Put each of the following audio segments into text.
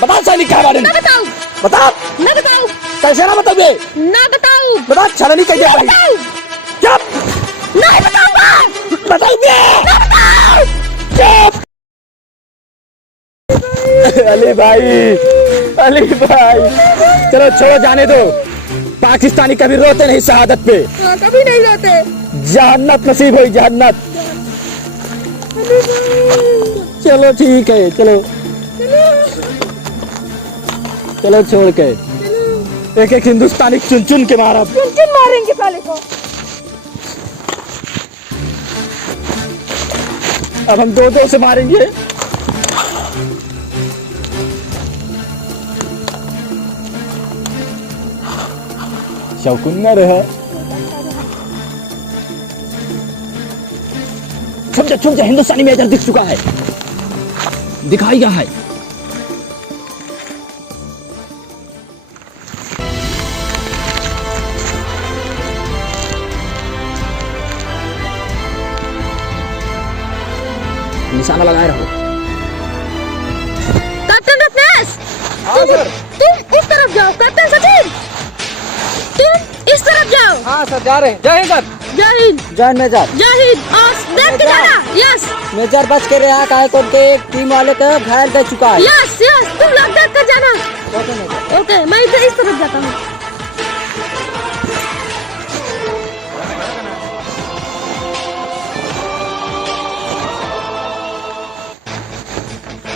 बता सैनिक क्या बारे में? ना बताओ। बता। ना बताओ। कैसे ना बताओ? ना बताओ। बता छलनी कैसे भाई? चुप। नहीं बताऊंगा। बताओ। ना बताओ। चुप। अली भाई, अली भाई, चलो छोड़ो, जाने दो। पाकिस्तानी कभी रोते नहीं शहादत पे। हाँ, कभी नहीं रोते। जहन्नत नसीब हुई, जहन्नत। चलो ठीक है, चलो चलो छोड़ के एक एक हिंदुस्तानी चुन चुन के मारा। चुन चुन मारेंगे साले को। अब हम दो से मारेंगे। शौकुन न रहा। छुप जा, हिंदुस्तानी मेजर दिख चुका है, दिखाई गया है। निशाना लगाए रहो। कैप्टन रत्नेश, हाँ सर। तुम इस तरफ जाओ। कैप्टन सचिन, तुम इस तरफ जाओ। हाँ सर, जा रहे हैं। जय हिंद सर। जय हिंद। जय मेजर। जय हिंद। और देख के जाना। यस मेजर बच के रहा काहे को उनके एक टीम वाले को घायल कर चुका है। यस यस, तुम लोग देख कर जाना। ओके, मैं इधर इस तरफ जाता हूँ।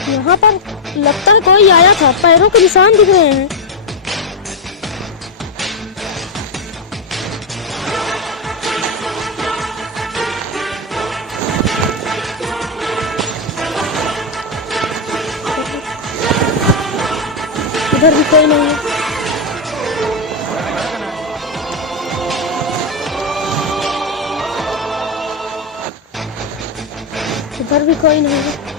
यहाँ पर लगता है कोई आया था, पैरों के निशान दिख रहे हैं। इधर भी कोई नहीं है। इधर भी कोई नहीं है।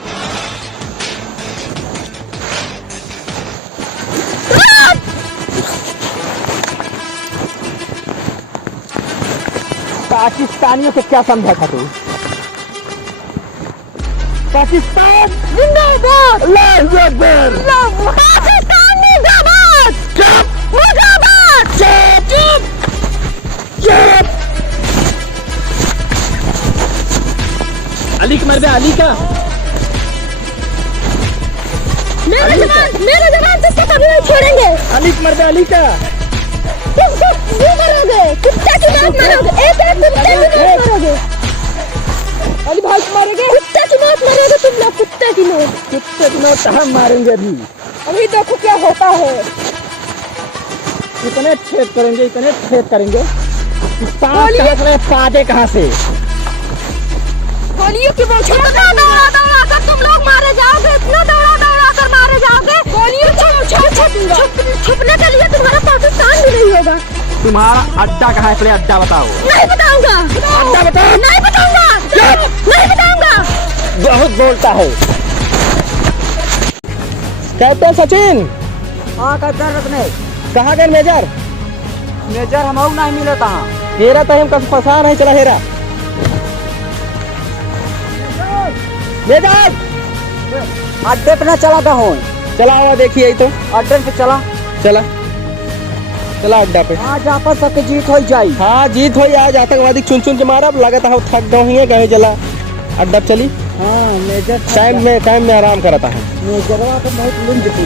पाकिस्तानियों को क्या समझा था तू? पाकिस्तान जिंदाबाद। अल्लाहू अकबर। पाकिस्तान जिंदाबाद। चुप मुर्दाबाद। चुप चुप। अली का मर गया, अली का। मेरे जवान तुझको कभी नहीं छोड़ेंगे। अली का मर गया, अली का। तुम मरोगे, कुत्ते की मौत मरोगे। एक एक कुत्ते की मौत मरोगे। अली भाई मारेंगे। कुत्ते की मौत मरोगे तुम लोग, कुत्ते की मौत। कुत्ते की मौत हम मारेंगे अभी। अभी देखो क्या होता है। इतने छेद करेंगे, इतने छेद करेंगे। पादे कहाँ से? गोलियों की बोझ। इतना दौड़ा दौड़ा कर तुम लोग मारे जाओगे, इतना दौड़ा दौड़ा कर मारे जाओगे। गोलियों छुपने के लिए तुम्हारा पाकिस्तान भी नहीं होगा। तुम्हारा अड्डा कहाँ है? पहले अड्डा बताओ। नहीं बताऊंगा। अड्डा बताओ। नहीं बताऊंगा। नहीं बताऊंगा। बहुत बोलता है। कैप्टन सचिन। हाँ कैप्टन रत्नेश। कहाँ गए मेजर? मेजर हम नहीं मिले था। हेरा तो हम कब फंसा नहीं चला हेरा। मेजर अड्डे पे न चला था हूँ। चला हुआ देखिए, तो अड्डे पे चला चला अड्डा पे। आज आपस तक जीत हो जाई। हाँ जीत हो। आज आतंकवादी चुन चुन के मारा। लगता है थक गए कहीं चला अड्डा चली। हाँ मेजर टाइम में आराम करता है। मेजरवा तो बहुत लुंड थी।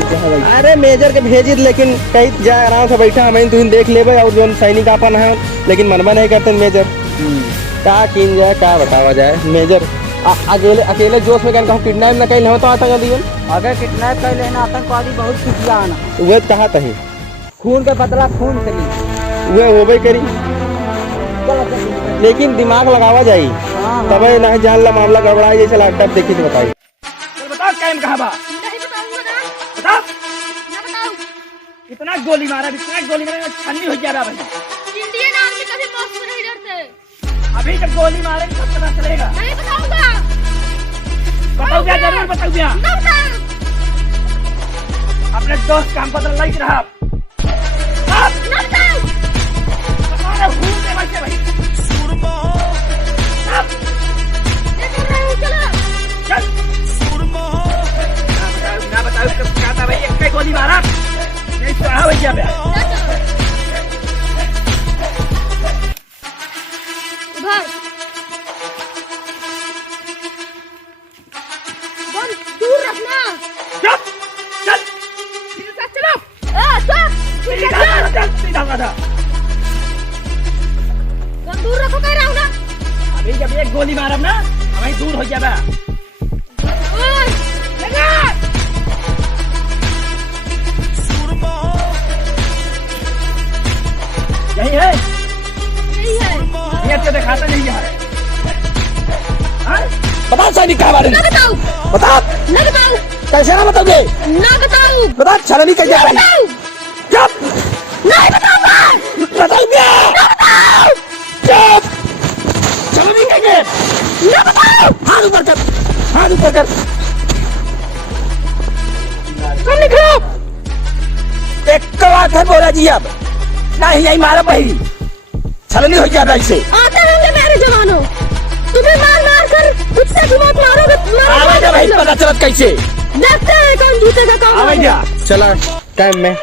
अरे मेजर के भेजी, लेकिन कहीं जाए आराम से बैठा हमें तुम देख लेबे। और जो सैनिक अपन है, लेकिन मनवा नहीं करते मेजर। क्या किन जाए, क्या बतावा जाए। मेजर अकेले जोश में कहूँ किडनैप न कैल हो तो आतंकवादी। अगर किडनैप कर लेना आतंकवादी बहुत खुशियाँ आना। वह कहा तही खून का बदला खून से ली। वह होबे करी, लेकिन दिमाग लगावा जाई। हाँ तब नहीं जान ला मामला गड़बड़ा ये। चला अड्डा देखी तो बताई। बताओ कैम कहाँ बा? नहीं बताऊंगा ना। बताओ। ना बताऊं। इतना गोली मारा, ठंडी हो जा रहा भाई। इंडियन आर्मी कभी मौत से नहीं डरते। अभी जब गोली मारेंगे तब पता चलेगा। नहीं बताऊंगा। बताओ क्या, जरूर बताओ क्या। ना बताऊं। अपने दोस्त का हम बदल नहीं रहा। ना बताऊं। हमारे खून में बचे भाई। चलो चल। ना बताओ कब क्या था भाई। एक गोली मारा नहीं स्वाहा हो गया बे उधर बंद दूर रखना। चुप चल चलो चल सीधा था बंद दूर रखो कह रहा हूँ ना। अभी जब एक गोली मारब ना वहीं दूर हो गया बे ओए, लगा यही है यही है। नियत से दिखाता नहीं है बता सैनिक क्या बारे में ना बताओ बता ना बताओ कैसे ना बताओगे ना बताओ बता छलनी कैसे आ रही बताओ चुप नहीं बताऊंगा बताइए चुप छलनी कैसे ना बताओ। हाथ ऊपर कर हाथ ऊपर कर कम निकलो। एक बात है बोला जी अब नहीं यही मारा बही छलनी हो गया ऐसे आते होंगे मेरे जवानों तुम्हें मार मार कर मुझसे भी मत मारोगे। आवे जा भाई पता चलत कैसे देखते हैं कौन जीतेगा कौन आवे जा चला टाइम में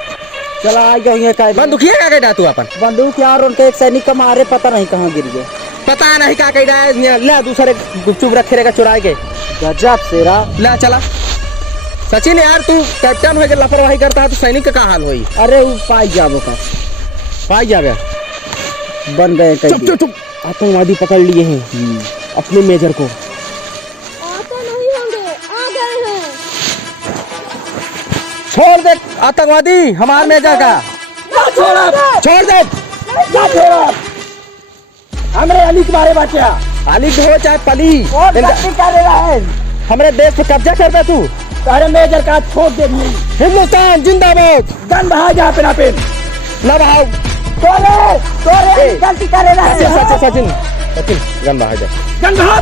चला आ गया ये का बंदूक ये का डा तू अपन बंदूक यार उनके एक सैनिक का मारे पता नहीं कहाँ गिर गए। पता नहीं का कह रहा है ले दूसरे गुपचुप रखे रहेगा चुरा के गजब सेरा। ले चला सचिन यार तू कैप्टन होकर लापरवाही करता है तो सैनिक का क्या हाल होई अरे वो पाई जाबो का पाई जा गया बन गए चुप चुप चुप आतंकवादी पकड़ लिए हैं अपने मेजर को आते नहीं होंगे आ गए हैं। छोड़ दे आतंकवादी हमारे मेजर का छोड़ दे हमरे अली के बारे में क्या अली हो चाहे पली हमारे देश पे कब्जा कर दे तू अरे मेजर का छोड़ दे हिंदुस्तान जिंदाबाद गन बहा जा पे ना बहाओ गलती करे सचिन गन बहा जा गन बहा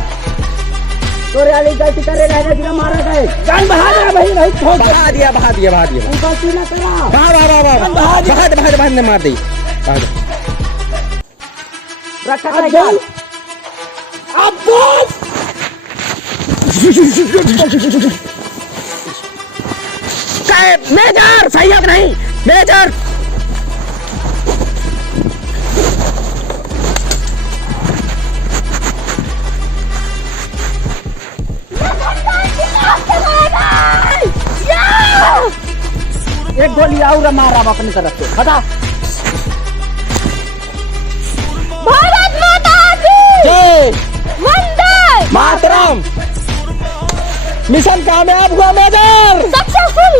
तोरे वाली गलती करे रहे ना मारा गए गन बहा जा भाई नहीं छोड़ बहा दिया गलती ना करा बहा मार दी बहा दे रखा गल अब बोल मेजर सही अब नहीं मेजर एक गोली और मारा अपनी तरफ से बता। भारत माता की जय वंदे मातरम मिशन कामयाब हुआ मेजर सक्सेसफुल